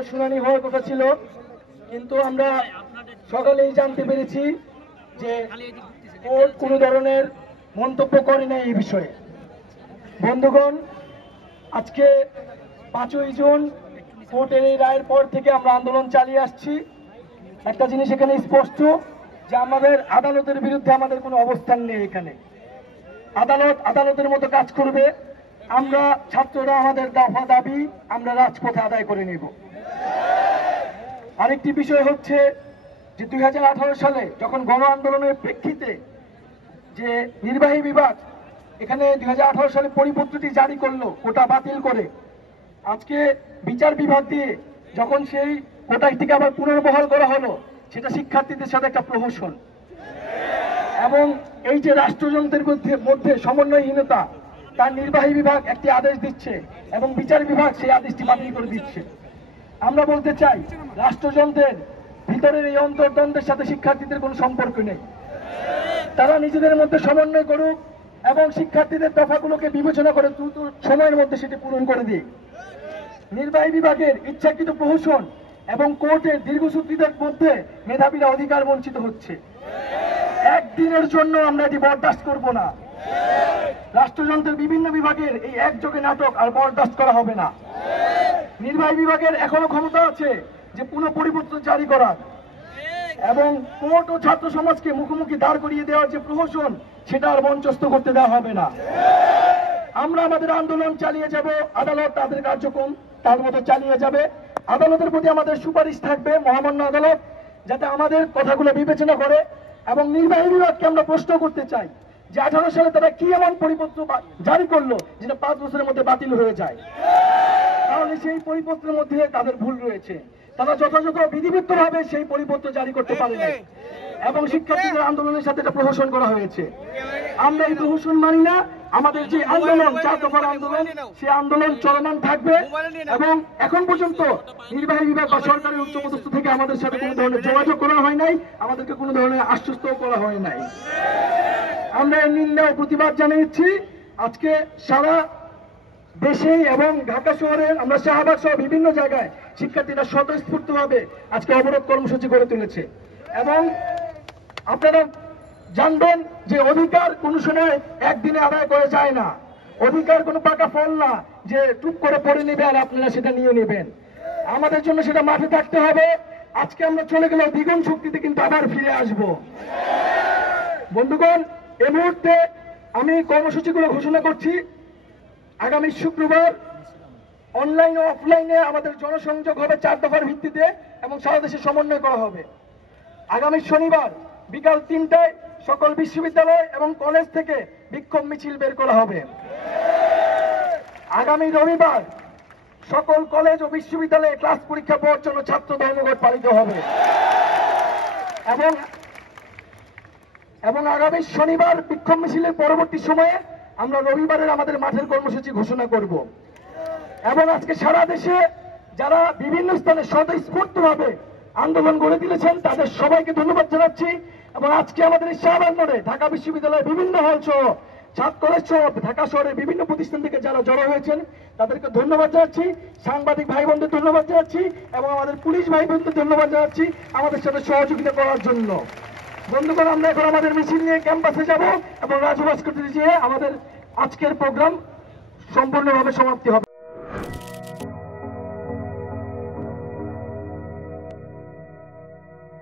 শুনানি হওয়ার কথা ছিল, কিন্তু আমরা সকালেই জানতে পেরেছি যে কোর্ট কোনো ধরনের মন্তব্য করে নাই এই বিষয়ে। বন্ধুগণ, আজকে 5ই জুন কোর্টের এই রায়ের পর থেকে আমরা আন্দোলন চালিয়ে আসছি। একটা জিনিস এখানে স্পষ্ট যে আমাদের আদালতের বিরুদ্ধে আমাদের কোনো অবস্থান নেই। এখানে আদালত আদালতের মতো কাজ করবে। আমরা ছাত্ররা আমাদের দফা দাবি আমরা রাজপথে আদায় করে নেব। আরেকটি বিষয় হচ্ছে যে 2018 সালে যখন গণ আন্দোলনের প্রেক্ষিতে যে নির্বাহী বিভাগ এখানে 2018 সালে পরিপত্রটি জারি করলো কোটা বাতিল করে, আজকে বিচার বিভাগ দিয়ে যখন সেই কোটাটিকে আবার পুনর্বহাল করা হলো, সেটা শিক্ষার্থীদের সাথে একটা প্রহসন। এবং এই যে রাষ্ট্রযন্ত্রের মধ্যে সমন্বয়হীনতা, তার নির্বাহী বিভাগ একটি আদেশ দিচ্ছে এবং বিচার বিভাগ সেই আদেশটি বাতিল করে দিচ্ছে। আমরা বলতে চাই, রাষ্ট্রযন্ত্রের ভিতরের এই অন্তর্দ্বন্দ্বের সাথে শিক্ষার্থীদের কোনো সম্পর্ক নেই। তারা নিজেদের মধ্যে সমন্বয় করুক এবং শিক্ষার্থীদের দফাগুলোকে বিবেচনা করে দ্রুত সময়ের মধ্যে সেটি পূরণ করে দিক। নির্বাহী বিভাগের ইচ্ছাকৃত প্রহসন এবং কোর্টের দীর্ঘসূত্রিতার মধ্যে মেধাবীরা অধিকার বঞ্চিত হচ্ছে। একদিনের জন্য আমরা এটি বরদাস্ত করব না। রাষ্ট্রযন্ত্রের বিভিন্ন বিভাগের এই একযোগে নাটক আর বরদাস্ত করা হবে না। নির্বাহী বিভাগের এখনো ক্ষমতা আছে যে পুনঃ পরিপত্র জারি করার, এবং কোর্ট ও ছাত্র সমাজকে মুখোমুখি দাঁড় করিয়ে দেওয়ার যে প্রহসন, সেটা আর মঞ্চস্থ করতে দেওয়া হবে না। আমরা আমাদের আন্দোলন চালিয়ে যাব, আদালত তাদের কার্যক্রম তার মতো চালিয়ে যাবে। আদালতের প্রতি আমাদের সুপারিশ থাকবে, মহামান্য আদালত যাতে আমাদের কথাগুলো বিবেচনা করে। এবং নির্বাহী বিভাগকে আমরা প্রশ্ন করতে চাই যে 18 সালে তারা কি এমন পরিপত্র জারি করলো যেটা 5 বছরের মধ্যে বাতিল হয়ে যায়। তাহলে সেই পরিপত্রের মধ্যে তাদের ভুল রয়েছে। তারা যথাযথ বিধিবদ্ধভাবে সেই পরিপত্র জারি করতে পারে না, এবং শিক্ষার্থীদের আন্দোলনের সাথে এটা প্রহসন করা হয়েছে। আমরা এই প্রহসন মানি না। আমাদের যে আন্দোলন, 4 দফার আন্দোলন, সেই আন্দোলন চলমান থাকবে। এবং এখন পর্যন্ত নির্বাহী বিভাগ বা সরকারের উচ্চপদস্থ থেকে আমাদের সাথে কোনো ধরনের যোগাযোগ করা হয় নাই, আমাদেরকে কোনো ধরনের আশ্বস্তও করা হয় নাই। আমরা এর নিন্দা ও প্রতিবাদ জানিয়েছি। আজকে সারা দেশে এবং ঢাকা শহরের আমরা শাহবাগ সহ বিভিন্ন জায়গায় শিক্ষার্থীরা স্বতঃস্ফূর্তভাবে আজকে অবরোধ কর্মসূচি গড়ে তুলেছে। এবং আপনারা জানবেন যে অধিকার কোনো সময় একদিনে আদায় করা যায় না। অধিকার কোনো পাকা ফল না যে টুক করে পড়ে নেবে আর আপনারা সেটা নিয়ে নেবেন। আমাদের জন্য সেটা মাঠে থাকতে হবে। আজকে আমরা চলে গেলে দ্বিগুণ শক্তিতে কিন্তু আবার ফিরে আসব। বন্ধুগণ, এই মুহূর্তে আমি কর্মসূচিগুলো ঘোষণা করছি। আগামী শুক্রবার অনলাইন ও অফলাইনে আমাদের জনসংযোগ হবে 4 দফার ভিত্তিতে এবং সারা দেশে সমন্বয় করা হবে। আগামী শনিবার বিকাল 3টায় সকল বিশ্ববিদ্যালয় এবং কলেজ থেকে বিক্ষোভ মিছিল বের করা হবে। আগামী রবিবার সকল কলেজ ও বিশ্ববিদ্যালয়ে ক্লাস পরীক্ষা বর্জন ও ছাত্র ধর্মঘট পালিত হবে। এবং আগামী শনিবার বিক্ষোভ মিছিলের পরবর্তী সময়ে আমরা রবিবারের আমাদের মাঠের কর্মসূচি ঘোষণা করব। এবং আজকে সারা দেশে যারা বিভিন্ন স্থানে স্বতঃস্ফূর্তভাবে আন্দোলন গড়ে তুলেছেন, তাদের সবাইকে ধন্যবাদ জানাচ্ছি। এবং আজকে আমাদের এই শাহবাগ মোড়ে ঢাকা বিশ্ববিদ্যালয়ের বিভিন্ন হল সহ ছাত্র কলেজ সহ ঢাকা শহরের বিভিন্ন প্রতিষ্ঠান থেকে যারা জড়ো হয়েছেন, তাদেরকে ধন্যবাদ জানাচ্ছি। সাংবাদিক ভাই বোনদের ধন্যবাদ জানাচ্ছি এবং আমাদের পুলিশ ভাই বোনদের ধন্যবাদ জানাচ্ছি আমাদের সাথে সহযোগিতা করার জন্য। বন্ধুগণ, আমরা এখন আমাদের মিছিল নিয়ে ক্যাম্পাসে যাব এবং রাজু ভাস্কর্যে যেয়ে আমাদের আজকের প্রোগ্রাম সম্পূর্ণভাবে সমাপ্তি হবে।